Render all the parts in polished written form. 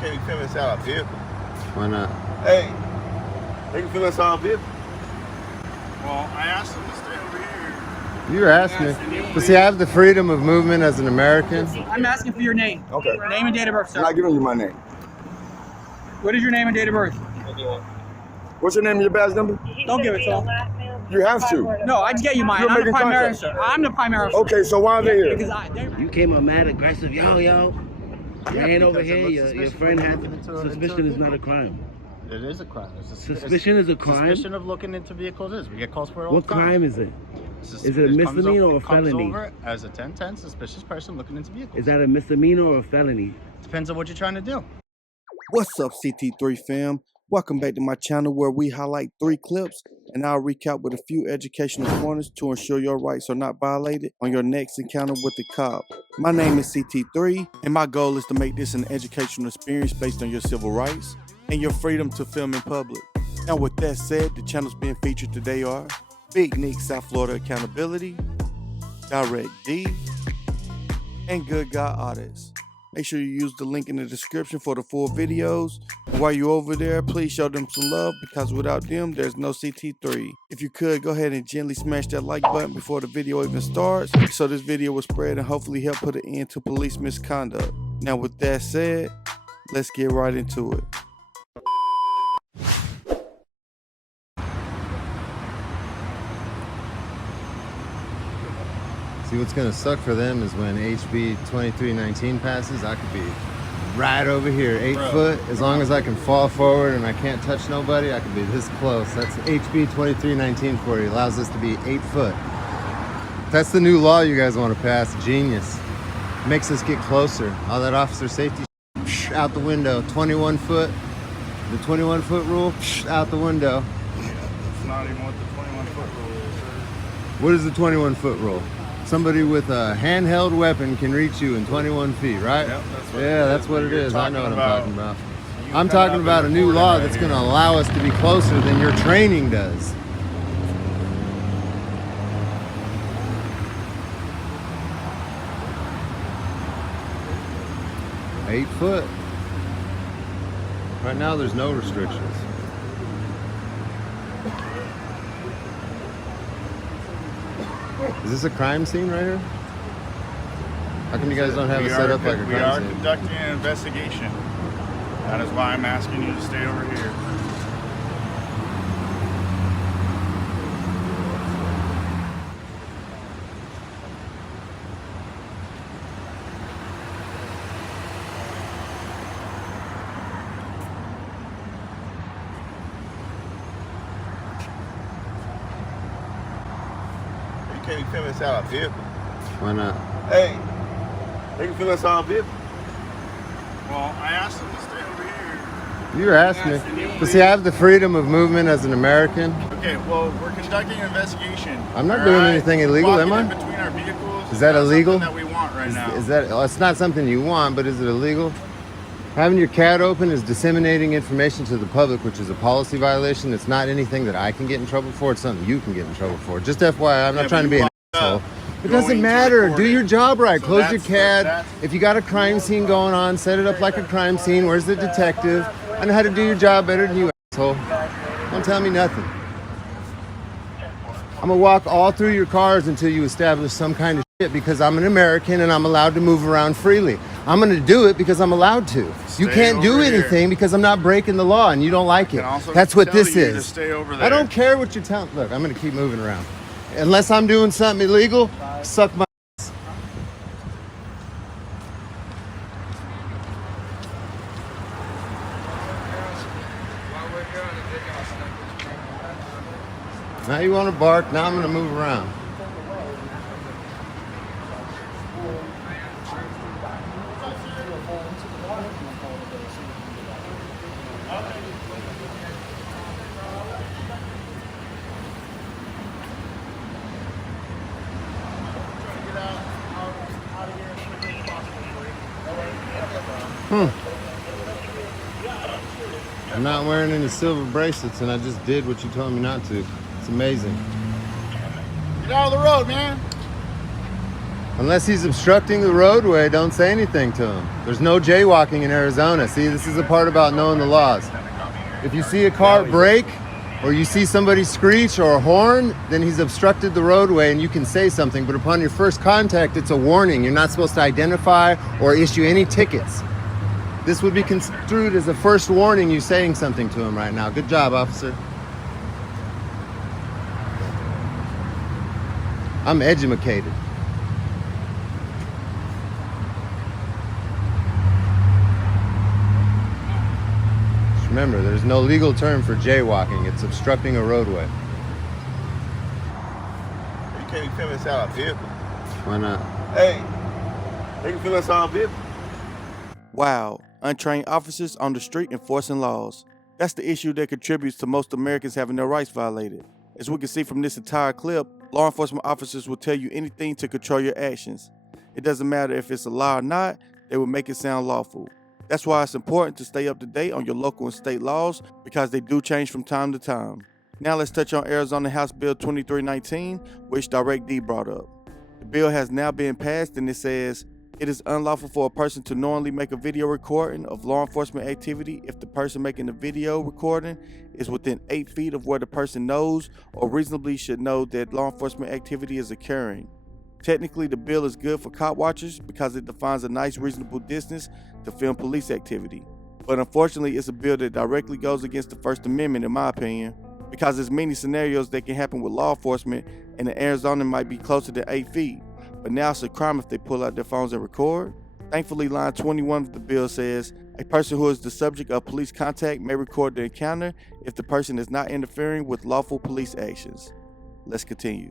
Can't you film inside our vehicle? Why not? Hey, they can film inside our vehicle. Well, I asked them to stay over here. You asked me. But see, I have the freedom of movement as an American. I'm asking for your name. Okay. Name and date of birth, sir. I'm not giving you my name. What is your name and date of birth? What's your name and your badge number? Don't give it to him. You have to. No, I can get you mine. You're I'm the making primary contact. officer. I'm the primary officer. Okay, so why are they here? Because You came up mad aggressive, yo. Yeah, Man over because here, it your looks friend suspicious had looking into suspicion is not a crime. It is a crime. Suspicion is a crime? Suspicion of looking into vehicles is. We get calls for it all What the time. crime is it? Is it a misdemeanor or a felony? Comes over as a 1010 suspicious person looking into vehicles. Is that a misdemeanor or a felony? Depends on what you're trying to do. What's up, CT3 fam? Welcome back to my channel where we highlight 3 clips and I'll recap with a few educational pointers to ensure your rights are not violated on your next encounter with the cop. My name is CT3 and my goal is to make this an educational experience based on your civil rights and your freedom to film in public. Now with that said, the channels being featured today are Big Nick South Florida Accountability, Direct D, and Good Guy Audits. Make sure you use the link in the description for the full videos. And while you're over there, please show them some love because without them, there's no CT3. If you could, go ahead and gently smash that like button before the video even starts so this video will spread and hopefully help put an end to police misconduct. Now with that said, let's get right into it. See, what's gonna suck for them is when HB 2319 passes, I could be right over here, 8 foot. As long as I can fall forward and I can't touch nobody, I could be this close. That's HB 2319 for you. Allows us to be 8 foot. That's the new law you guys want to pass. Genius. Makes us get closer. All that officer safety out the window. 21 foot. The 21 foot rule out the window. That's not even what the 21 foot rule is, sir. What is the 21 foot rule? Somebody with a handheld weapon can reach you in 21 feet, right? Yep, That's what it is. I know what I'm talking about. You I'm coming talking up about a and new recording law right that's here. going to allow us to be closer than your training does. Eight foot. Right now, there's no restrictions. Is this a crime scene right here? How come you guys don't have it set up like a We are crime scene? conducting an investigation. That is why I'm asking you to stay over here. You can't film inside our vehicle. Why not? Hey, they can film inside our vehicle. Well, I asked them to stay over here. You asked me. But see, I have the freedom of movement as an American. Okay, well, we're conducting an investigation. I'm not all doing right? anything illegal, am I? Walking in between our vehicles Is that not illegal? something that we want right now. Is that? It's not something you want, but is it illegal? Having your CAD open is disseminating information to the public, which is a policy violation. It's not anything that I can get in trouble for. It's something you can get in trouble for. Just FYI, I'm not Yeah, trying to but be you an locked asshole. up It going doesn't to matter. record Do it. your job right. So Close your that's CAD. If you got a crime scene going on, set it up like a crime scene. Where's the detective? I know how to do your job better than you, asshole. Don't tell me nothing. I'm gonna walk all through your cars until you establish some kind of shit because I'm an American and I'm allowed to move around freely. I'm gonna do it because I'm allowed to. You Stay can't do over here. anything because I'm not breaking the law and you don't like it. can also That's what tell this you to is. stay over I there. don't care what you're telling. Look, I'm gonna keep moving around. Unless I'm doing something illegal, suck my ass. Now you want to bark, now I'm gonna move around. I'm not wearing any silver bracelets and I just did what you told me not to. It's amazing. Get out of the road, man. Unless he's obstructing the roadway, don't say anything to him. There's no jaywalking in Arizona. See, this is the part about knowing the laws. If you see a car brake, or you see somebody screech or a horn, then he's obstructed the roadway and you can say something. But upon your first contact, it's a warning. You're not supposed to identify or issue any tickets. This would be construed as a first warning you saying something to him right now. Good job, officer. I'm educated. Remember, there's no legal term for jaywalking. It's obstructing a roadway. You can't even film inside a vehicle. Why not? Hey, they can film inside a vehicle. Wow, untrained officers on the street enforcing laws. That's the issue that contributes to most Americans having their rights violated. As we can see from this entire clip, law enforcement officers will tell you anything to control your actions. It doesn't matter if it's a law or not, they will make it sound lawful. That's why it's important to stay up to date on your local and state laws because they do change from time to time. Now let's touch on Arizona House Bill 2319, which Direct D brought up. The bill has now been passed and it says, it is unlawful for a person to knowingly make a video recording of law enforcement activity if the person making the video recording is within 8 feet of where the person knows or reasonably should know that law enforcement activity is occurring. Technically, the bill is good for cop watchers because it defines a nice reasonable distance to film police activity. But unfortunately, it's a bill that directly goes against the First Amendment in my opinion, because there's many scenarios that can happen with law enforcement and in Arizona might be closer to 8 feet. But now it's a crime if they pull out their phones and record. Thankfully, line 21 of the bill says, a person who is the subject of police contact may record the encounter if the person is not interfering with lawful police actions. Let's continue.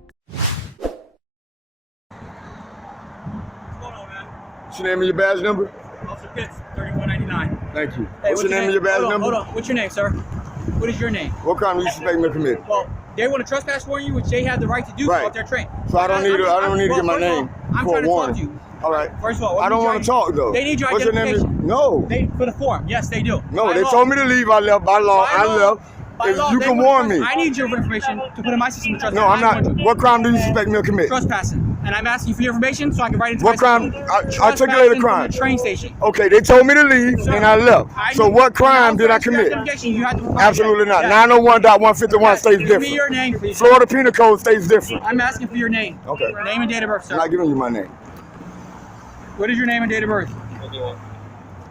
What's your name and your badge number? Officer Pitts, 3199. Thank you. Hey, What's your name and your badge number? Hold on. What's your name, sir? What is your name? What crime do you suspect me of committing? Well, they want to trespass warn you, which they have the right to do Right. off their train. So I don't need to get my name I'm for trying a to warning. talk to you. All right. First of all, I don't want to talk though. They need your What's your name? identification. No. For the form, yes, they do. No, By they law. told me to leave. I left. By law, I left. By If law, you they can want warn to- me. I need your information to put in my system to trespass. No, I'm not. What crime do you suspect me of committing? Trespassing. And I'm asking you for your information so I can write into What my crime? system. Articulate a Trespassing crime. from the train station. Okay, they told me to leave Sir, and I left. So need- what crime did I Your commit? identification, you have to provide Absolutely that. not. Yes. 901.151 stays Give me your different. name, please. Florida Penal Code stays different. I'm asking for your name. Okay. Name and date of birth, sir. I'm not giving you my name. What is your name and date of birth?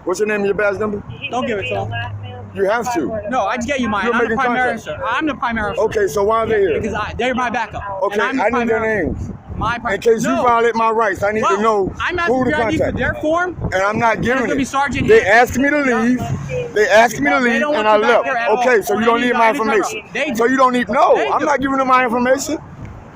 What's your name and your badge number? Don't give it to them. You have to. No, I just get you mine. You're I'm the making primary contact. officer. I'm the primary officer. Okay, so why are they here? Because they're my backup. Okay, And I'm the I need their primary- names. In case you No. violate my rights, I need to know I'm asking who for to your ID for contact. their form. And I'm not giving gonna be it. Sergeant They here. asked me to leave. They asked me to They leave, don't and want I you back left. there at all. Okay, so you They don't need need my ID cover. information. They do. So you don't need. No, They I'm do. not giving them my information.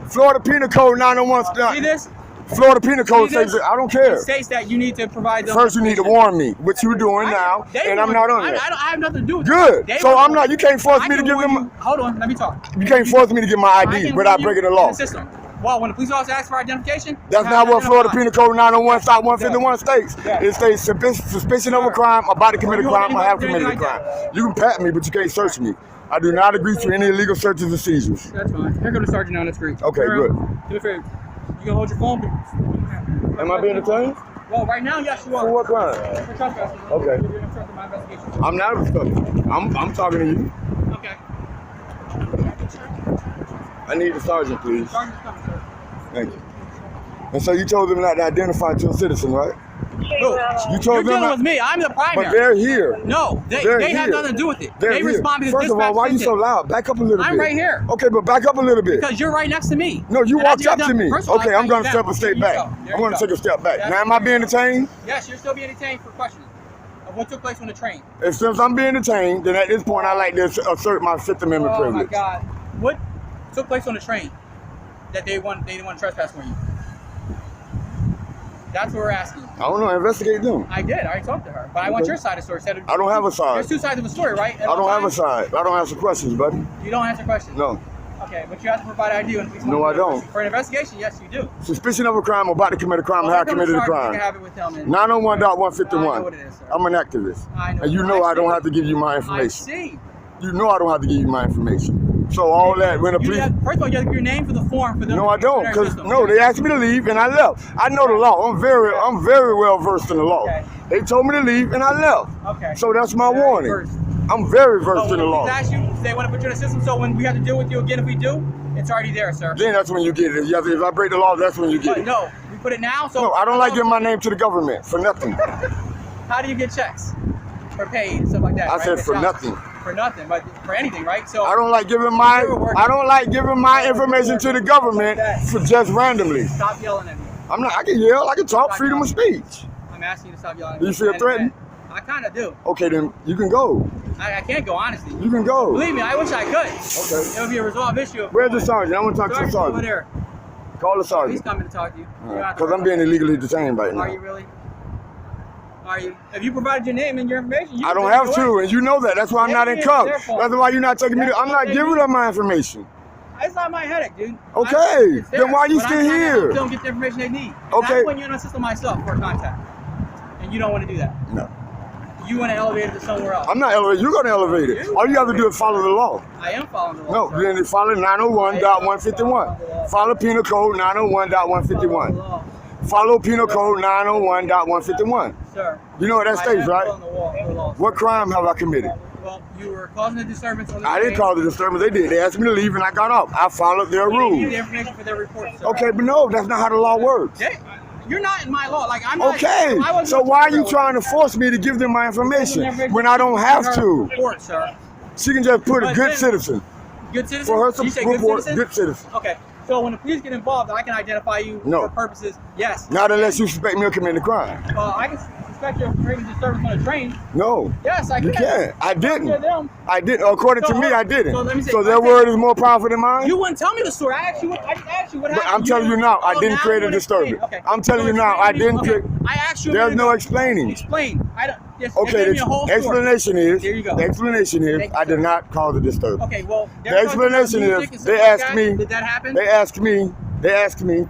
Florida Penal Code 901. See this? Florida Penal Code See this? says I don't It care. states that you need to provide them. First, you need to warn me, which you're doing now, and I'm not on I that. have nothing to do with Good. They So want- I'm not. You can't force I me to can give warn them. you- Hold on, let me talk. You can't force me to give my I ID can without warn you breaking the in law. the system. Well, when the police officer asks for identification, That's you not have to what Florida identify. Penal Code 901 Stop 151 states. Yeah. It states suspicion of a crime, about to commit a You crime, don't or have do committed a anything crime. like You can pat me, but you can't search me. I do not agree to any illegal searches or seizures. That's fine. Here comes the sergeant now. That's great. Okay, Turn around. good. Do me a favor. You can hold your phone. Am I being detained? Well, right now, yes, you are. For what crime? For trespassing. Okay. You're obstructing my investigation. I'm not obstructing. I'm talking to you. Okay. I need the sergeant, please. Sergeant's coming, sir. Thank you. And so you told them not to identify to a citizen, right? Who? You You're told them dealing not, with me. I'm the primary. but they're here. No, they They're have here. nothing to do with it. They're They here. respond because First of all, dispatch why are you sent so it. loud? Back up a little bit. I'm right here. Okay, but back up a little bit. Because you're right next to me. No, you And I walked think up I've to done- me. First of all, Okay, I I'm going to got step you a step down. back. There you I'm going to go. take a step back. That's Now, am I being detained? Yes, you're still being detained for questions of what took place on the train. If since I'm being detained, then at this point I like to assert my Fifth Amendment Oh my privilege. God. What took place on the train that they didn't want to trespass on you? That's what we're asking. I don't know. Investigate them. I did. I already talked to her. But I want your side of the story. Instead of, I don't have a side. There's two sides of a story, right? I don't have a side. I don't answer questions, buddy. You don't answer questions? No. Okay, but you have to provide ID when police No, I don't. For an investigation, yes, you do. Suspicion of a crime, about to commit a crime, Well, have here comes committed a Sergeant. You crime. can have it with him. and- 901.151. I know what it is, sir. I'm an activist. I know. And you know I don't see. have to give you my I information. see. You know I don't have to give you my information. So all that, when the You police... first of all, you have to give your name for the form for them. No, I don't, their because system. no, they asked me to leave and I left. I know the law. I'm very well versed in the law. Okay. They told me to leave and I left. Okay. So that's my Very warning. versed. I'm very versed So in the when law. police ask you, they want to put you in the system, so when we have to deal with you again, if we do, it's already there, sir. Then that's when you get it. If I break the law, that's when you get But it. no, we put it now, so... No, I don't like giving my name to the government for nothing. How do you get checks for pay and stuff like that? I right? said The for jobs. nothing. For nothing, but for anything, right? So I don't like giving my information to the government for just randomly. Stop yelling at me. I can yell, I can talk, freedom of speech. I'm asking you to stop yelling at Do me. you feel threatened? I kind of do. Okay, then you can go. I can't go, honestly. You can go. Believe me, I wish I could. Okay. It would be a resolved issue. Where's the sergeant? I want to talk to the Sergeant's over sergeant. there. Call the He's sergeant. coming to talk to you. You don't have to Because I'm worry being illegally detained right about it. Are you now. really? Are you? If you provided your name and your information, you I can don't take have it to, away. and you know that. That's why I'm not in Maybe it's cuffs. their fault. That's why you're not taking me to... I'm not giving them my information. It's not my headache, dude. Okay, It's then theirs, why you but still I'm trying to help here? them get the information they need. And Okay. I'm putting you in a system myself for contact. And you don't want to do that. No. You want to elevate it to somewhere else. I'm not elevating. You're going to elevate it. All you have to do is follow the law. I am following the law. No, then they follow 901.151. Follow Penal Code 901.151. Follow Penal Code 901.151. Sir. You know what that states, right? The law. What crime have I committed? Well, you were causing a disturbance on the I didn't cause the disturbance. They did. They asked me to leave and I got off. I followed their They need the rules. information for their report, sir. Okay, but no, that's not how the law works. You're not in my law. Like, I'm not. Okay, I wasn't so why are you with trying to force me to give them my information when I don't have to? Report, sir. She can just put a But good then- citizen. Good citizen? For her to You say good report, citizen? good citizen. Okay. So when the police get involved, I can identify you No. for purposes. Yes. Not unless you suspect me of committing a crime. I can suspect you of creating disturbance on a train. No. Yes, I can. You can't. I didn't. To them. I didn't. According to me, I didn't. So let me say- So their word is more powerful than mine? You wouldn't tell me the story. I just asked you what But happened. I'm telling you now, I didn't now create you a wanna explain. disturbance. Okay. I'm telling So you now, I explain to didn't me- create... I asked you. There's no explaining. Explain. I don't. Yes, Okay, give me the a whole story. explanation is, There you go. the explanation is, Thank you, I did sir. not cause the disturbance. Okay, well, The explanation is, they asked me, Did that happen? they asked me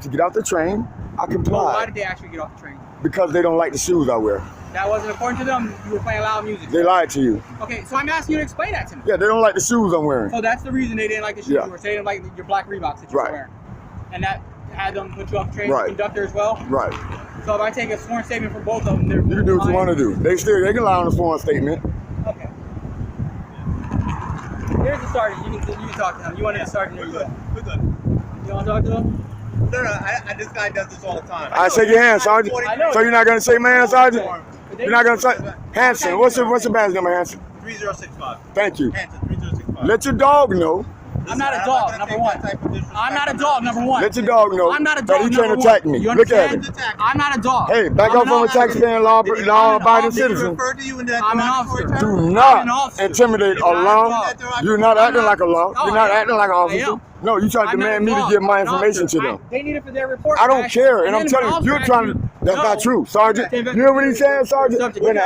to get off the train. I Well, why complied did they actually get off the train? because they don't like the shoes I wear. That wasn't according to them. You were playing loud music. They lied to you. Okay, so I'm asking you to explain that to me. Yeah, they don't like the shoes I'm wearing. So that's the reason they didn't like the shoes Yeah. you were. They didn't like your black Reeboks that you Right. were wearing, and that had them put you off the train. Right. The conductor as well. Right. So if I take a sworn statement from both of them, they're You can do what you want to do. They can lie on the sworn statement. Okay. Here's the sergeant. You can talk to him. You want the sergeant? We're good. We're good. You want to talk to him? No, this guy does this all the time. I shake your hand, Sergeant. I know. So you're not gonna shake my hand, Sergeant? They- You're not gonna say Hanson. What's your badge number, Hanson? 3065. Thank you. Hanson, 3065. Let your dog know. I'm not a dog, number one. I'm not a dog, number one. Let your dog know I'm not a that dog. he can't number attack one. me. You Look at understand? him. I'm not a dog. Hey, back I'm up from a an officer. taxpaying law-abiding citizen. Refer to you in that I'm an derogatory officer. term? Do I'm an not officer. intimidate a You're not a law. dog. You're not acting like a law. Oh, You're not I am. acting like an I officer. am. No, you trying to I'm not demand a me to dog. give my I'm an information to officer. them. They need it for their report. I don't actually. care, and I'm then telling you, an you're officer trying to. actually- That's No. not true, Sergeant. You hear what he's saying, Sergeant? Subject. When an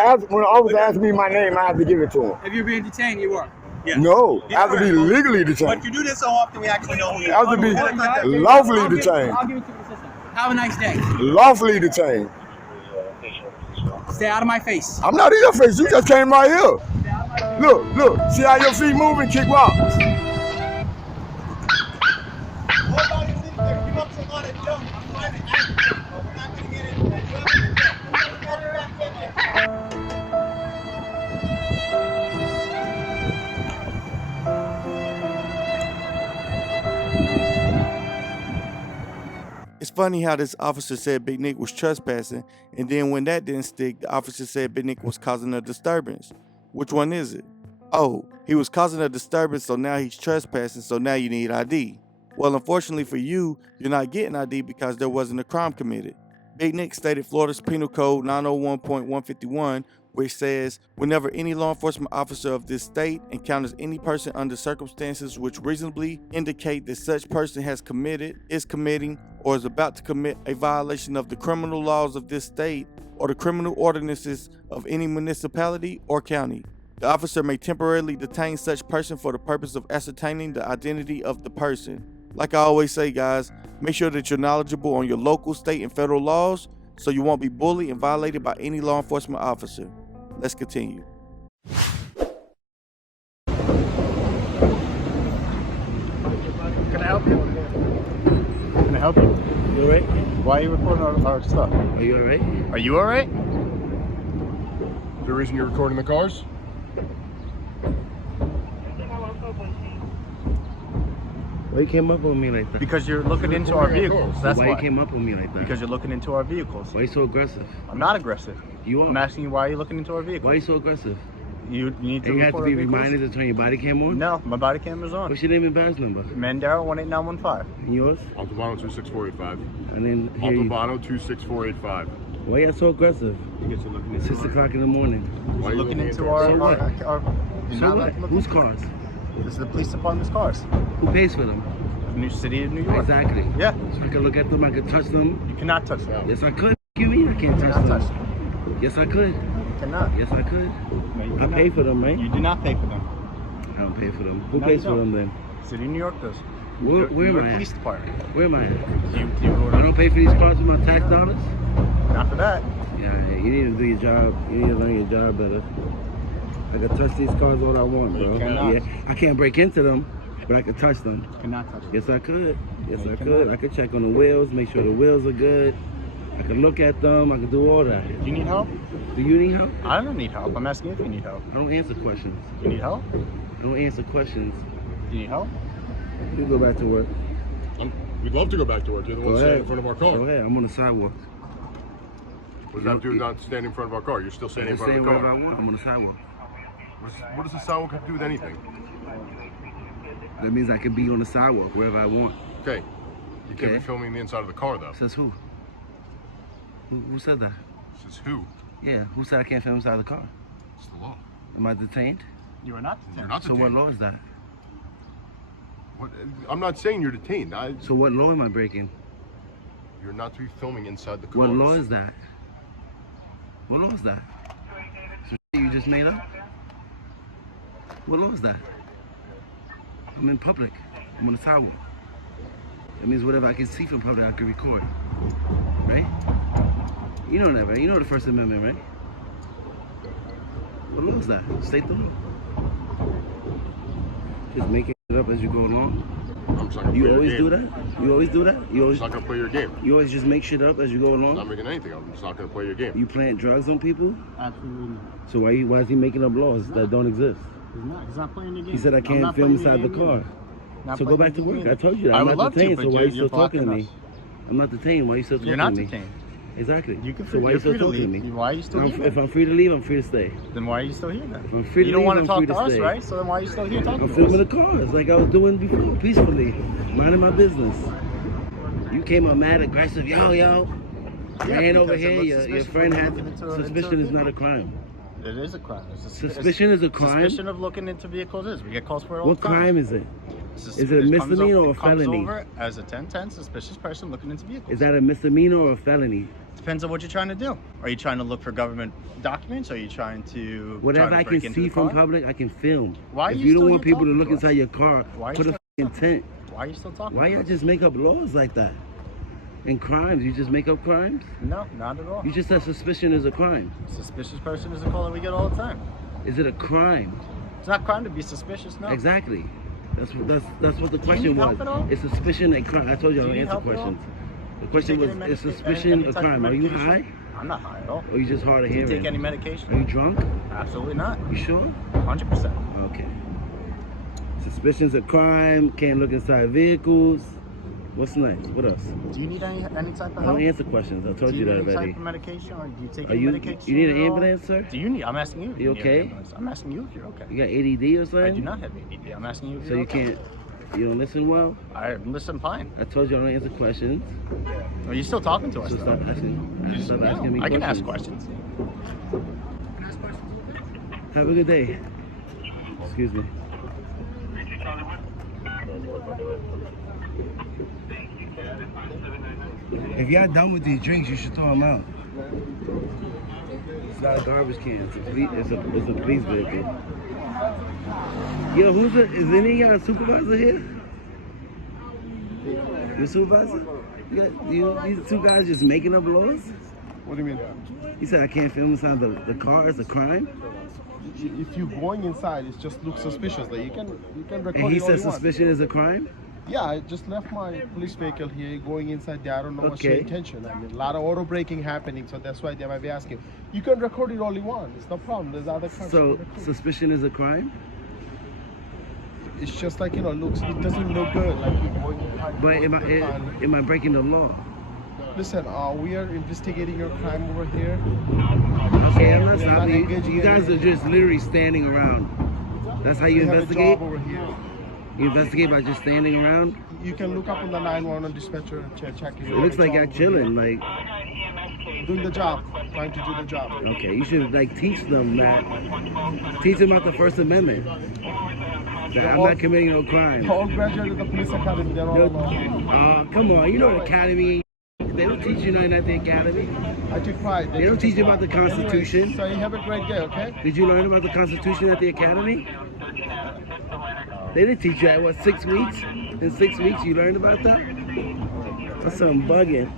officer asks me my name, I have to give it to him. If you're being detained, you were. Yeah. No, I have to be legally But detained. you do this so often, we actually know who you I have to be lawfully I'll give detained. it to the system. Have a nice day. Lawfully detained. Stay out of my face. I'm not in your face. You just came right here. Look. See how your feet moving? Kick rocks. It's funny how this officer said Big Nick was trespassing, and then when that didn't stick, the officer said Big Nick was causing a disturbance. Which one is it? Oh, he was causing a disturbance, so now he's trespassing, so now you need ID. Well, unfortunately for you, you're not getting ID because there wasn't a crime committed. Big Nick stated Florida's Penal Code 901.151, which says, whenever any law enforcement officer of this state encounters any person under circumstances which reasonably indicate that such person has committed, is committing, or is about to commit a violation of the criminal laws of this state or the criminal ordinances of any municipality or county, the officer may temporarily detain such person for the purpose of ascertaining the identity of the person. Like I always say, guys, make sure that you're knowledgeable on your local, state, and federal laws so you won't be bullied and violated by any law enforcement officer. Let's continue. help you? You alright? Why are you recording our stuff? Are you alright? Are you alright? The reason you're recording the cars? Why you came up on me like that? Because you're looking into our vehicles. That's why why. you came up on me like that? Because you're looking into our vehicles. Why you so aggressive? I'm not aggressive. You are. I'm asking you why are you looking into our vehicles. Why you so aggressive? You need to And you have to record be our vehicles? reminded to turn your body cam on? No, my body camera's on. What's your name and badge number? Mandaro 18915. And yours? Altobano 26485. And then here you, Altobano 26485. why you so aggressive? Because you're looking It's 6 o'clock in the morning. Why are you Looking into our our, So what? our you're So not what? looking Whose into it. cars? This is the police department's cars. Who pays for them? New City of New York. Exactly. Yeah. So I could look at them, I could touch them. You cannot touch them. Yes, I could. You mean I can't You touch cannot them? touch them. Yes, I could. You cannot. Yes, I could. No, you I cannot. pay for them, right? You do not pay for them. I don't pay for them. Who No, pays you for don't. them then? City of New York does. Where New am York I Police at? Department. Where am I at? You I don't pay for these cars with my tax dollars? Not for that. Yeah, you need to do your job. You need to learn your job better. I can touch these cars all I want, bro. You cannot. Yeah, I can't break into them, but I can touch them. You cannot touch them. Yes, I could. Yes, No, I you could. cannot. I could check on the wheels, make sure the wheels are good. I can look at them. I can do all that. Do you need help? Do you need help? I don't need help. I'm asking if you need help. I don't answer questions. You need help? I don't answer questions. Do you need help? You go back to work. We'd love to go back to work. You're the Go one standing ahead. in front of our Go car. ahead. I'm on the sidewalk. What does that do not standing in front of our car? You're still I standing can in say front of the whatever I car. want. I'm on the sidewalk. What does the sidewalk have to do with anything? That means I can be on the sidewalk wherever I want. Okay. You can't be Okay. filming the inside of the car, though. Says who? Who said that? This is who? Yeah, who said I can't film inside the car? It's the law. Am I detained? You are not. You're not So detained. what law is that? What, I'm not saying you're detained. So what law am I breaking? You're not to be filming inside the car. What law is that? What law is that? Some shit you just made up? What law is that? I'm in public. I'm on the sidewalk. That means whatever I can see from public, I can record. Right? You know that, right? You know the First Amendment, right? What law is that? State the law. Just making it up as you go along. I'm just not gonna You play your always game. do that? You always do that? You I'm always just not gonna play your game. you always just make shit up as you go I'm not along? making anything. I'm just not gonna play your game. You plant drugs on people? Absolutely not. So why is he making up laws that don't exist? He's not. He's not playing the game. He said I I'm can't not film playing the inside the game car. either. Not So go playing back to the game work. I either. told you that. I I'm would not love detained, to, so but why are you you're still talking to blocking me? us. I'm not detained. Why are you still talking You're not to me? detained. Exactly. You can. So why are You're you still free to talking to leave. me? Why are you still here? If I'm free to leave, I'm free to stay. Then why are you still here then? If I'm free to You don't leave, want to I'm talk free to to us, stay. right? So then why are you still here talking I'm to filming us? the cars like I was doing before, peacefully, minding my business. You came up mad, aggressive, yo. Yeah, Ran over because it here, looks your suspicious friend when had you're looking into suspicion is not a vehicle. crime. It is a crime. Suspicion is a crime? Suspicion of looking into vehicles is. We get calls for it all What the time. crime is it? Sus- Is it a comes misdemeanor or a it comes felony? over as a 1010 suspicious person looking into vehicles. Is that a misdemeanor or a felony? Depends on what you're trying to do. Are you trying to look for government documents? Are you trying to Whatever try I to can break into see the from car? public, I can film. Why are if you you don't still want here people to talking look to us? inside your car, Why are you put a still intent. Why are you still talking? Why to y'all us? just make up laws like that? And crimes, you just make up crimes? No, not at all. You just said suspicion is a crime. Suspicious person is a call that we get all the time. Is it a crime? It's not crime to be suspicious, no. Exactly. That's what the you question need help was. at all? Is suspicion a crime? I told you I Do don't you need answer help at all? questions. The question was, Take any is medica- suspicion any a type of crime? Are you high? medication? I'm not high at all. Or are you just hard of Do you hearing? take any medication? Are you drunk? Absolutely not. You sure? 100%. Okay. Suspicion's a crime. Can't look inside vehicles. What's next? What else? Do you need any type of I help? don't answer questions. I told Do you you that need any already. type of medication, or do you take Are any you? medication? You need an at all? ambulance, sir? Do you need? I'm asking you. If You need an okay? ambulance. I'm asking you if you're okay. You got ADD or something? I do not have ADD. I'm asking you if So you're you okay. can't. You don't listen well. I listen fine. I told you I don't answer questions. Are you still talking to us? So though? stop asking. You Stop no, asking me I can questions. ask questions. Have a good day. Excuse me. If y'all done with these drinks, you should throw them out. It's not a garbage can. It's a police vehicle. Yo, is any of y'all a supervisor here? You a supervisor? These two guys just making up laws? What do you mean? You said I can't film inside the car. It's a crime? If you're going inside, it just looks suspicious. That you can record And he it all said you want. suspicion is a crime? Yeah, I just left my police vehicle here, going inside there. I don't know what's your Okay. intention. I mean, a lot of auto braking happening, so that's why they might be asking. You can record it all you want. It's no problem. There's other cars. So you can record. suspicion is a crime, It's just like, you know, looks. It doesn't look good. Like you're going. but am I breaking the law? Listen, we are investigating your crime over here. Okay, I'm not We're stopping you. engaging You guys are just literally standing around. That's how you We have a investigate? job over here. You investigate by just standing around? You can look up on the 911 dispatcher and check. It looks like you're chilling. Like, Doing the job, trying to do the job. okay, you should like teach them that. Teach them about the First Amendment. That I'm not committing no crime. They all graduated the police academy. They're all alone. Come on, you know the academy. They don't teach you nothing at the academy. I take pride. They don't teach you about the Anyway, Constitution. so you have a great day, okay? Did you learn about the Constitution at the academy? They didn't teach you that, what, 6 weeks? In 6 weeks you learned about that? That's something bugging.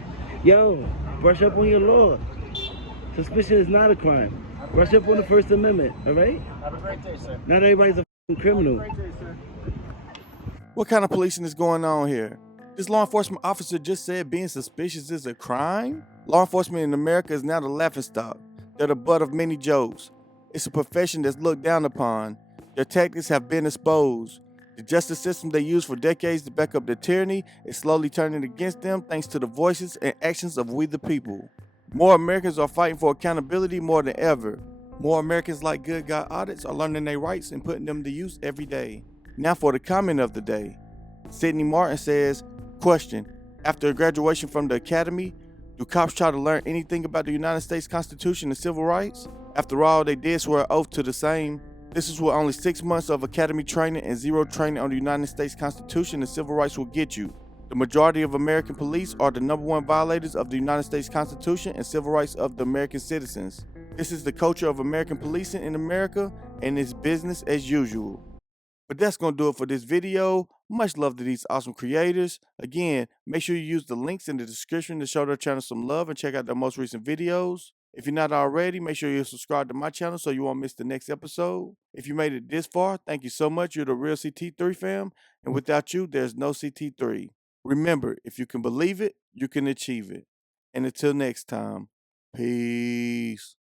Yo, brush up on your law. Suspicion is not a crime. Brush up on the First Amendment, all right? Have a great day, sir. Not everybody's a f***ing criminal. What kind of policing is going on here? This law enforcement officer just said being suspicious is a crime? Law enforcement in America is now the laughingstock. They're the butt of many jokes. It's a profession that's looked down upon. Their tactics have been exposed. The justice system they used for decades to back up their tyranny is slowly turning against them thanks to the voices and actions of we the people. More Americans are fighting for accountability more than ever. More Americans like good guy audits are learning their rights and putting them to use every day. Now for the comment of the day. Sydney Martin says, question, after graduation from the academy, do cops try to learn anything about the United States Constitution and civil rights? After all, they did swear an oath to the same. This is what only 6 months of academy training and zero training on the United States Constitution and civil rights will get you. The majority of American police are the #1 violators of the United States Constitution and civil rights of the American citizens. This is the culture of American policing in America, and it's business as usual. But that's going to do it for this video. Much love to these awesome creators. Again, make sure you use the links in the description to show their channel some love and check out their most recent videos. If you're not already, make sure you subscribe to my channel so you won't miss the next episode. If you made it this far, thank you so much. You're the real CT3 fam. And without you, there's no CT3. Remember, if you can believe it, you can achieve it. And until next time, peace.